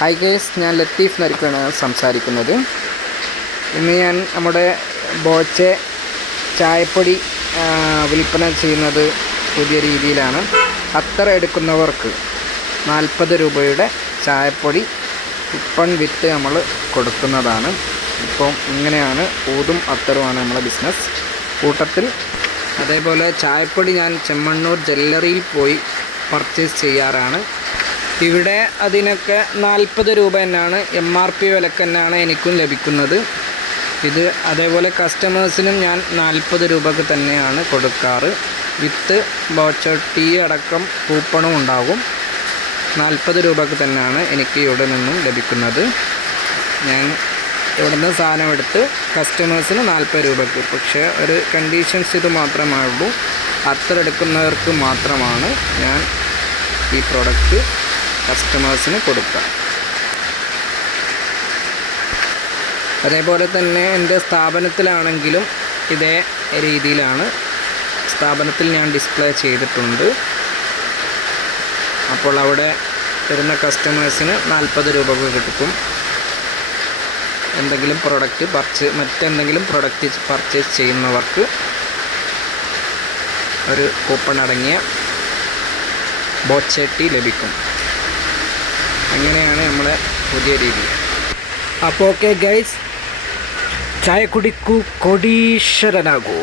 Hi guys, ഞാൻ ലത്തീഫ് നരിക്കാണ് സംസാരിക്കുന്നത്. ഇന്ന് ഞാൻ നമ്മുടെ ബോച്ചെ ചായപ്പൊടി വിൽപ്പന ചെയ്യുന്നത് പുതിയ രീതിയിലാണ്. അത്തർ എടുക്കുന്നവർക്ക് 40 രൂപയുടെ ചായപ്പൊടി കുപ്പൺ വിറ്റ് നമ്മൾ കൊടുക്കുന്നതാണ്. ഇപ്പം ഇങ്ങനെയാണ്, ഊതും അത്തറുമാണ് നമ്മളെ ബിസിനസ്. കൂട്ടത്തിൽ അതേപോലെ ചായപ്പൊടി ഞാൻ ചെമ്മണ്ണൂർ ജ്വല്ലറിയിൽ പോയി പർച്ചേസ് ചെയ്യാറാണ്. ഇവിടെ അതിനൊക്കെ 40 രൂപ തന്നെയാണ്, MRP വിലക്ക് തന്നെയാണ് എനിക്കും ലഭിക്കുന്നത്. ഇത് അതേപോലെ കസ്റ്റമേഴ്സിനും ഞാൻ 40 രൂപക്ക് തന്നെയാണ് കൊടുക്കാറ്. വിത്ത് ബോച്ചർ ടീ അടക്കം കൂപ്പണും ഉണ്ടാകും. 40 രൂപക്ക് തന്നെയാണ് എനിക്ക് ഇവിടെ നിന്നും ലഭിക്കുന്നത്. ഞാൻ ഇവിടെ നിന്ന് സാധനം എടുത്ത് കസ്റ്റമേഴ്സിന് 40 രൂപക്ക്. പക്ഷേ ഒരു കണ്ടീഷൻസ് ഇത് മാത്രമേ ഉള്ളൂ. അത്തർ എടുക്കുന്നവർക്ക് മാത്രമാണ് ഞാൻ ഈ പ്രോഡക്റ്റ് കസ്റ്റമേഴ്സിന് കൊടുക്കുക. അതേപോലെ തന്നെ എൻ്റെ സ്ഥാപനത്തിലാണെങ്കിലും ഇതേ രീതിയിലാണ്. സ്ഥാപനത്തിൽ ഞാൻ ഡിസ്പ്ലേ ചെയ്തിട്ടുണ്ട്. അപ്പോൾ അവിടെ വരുന്ന കസ്റ്റമേഴ്സിന് 40 രൂപക്ക് കിട്ടും. എന്തെങ്കിലും മറ്റെന്തെങ്കിലും പ്രൊഡക്റ്റ് പർച്ചേസ് ചെയ്യുന്നവർക്ക് ഒരു കൂപ്പൺ അടങ്ങിയ ബോച്ചെ ടീ ലഭിക്കും. അങ്ങനെയാണ് നമ്മളെ പുതിയ രീതി. അപ്പോൾ ഓക്കെ ഗൈസ്, ചായ കുടിക്കൂ, കോടീശ്വരനാകൂ.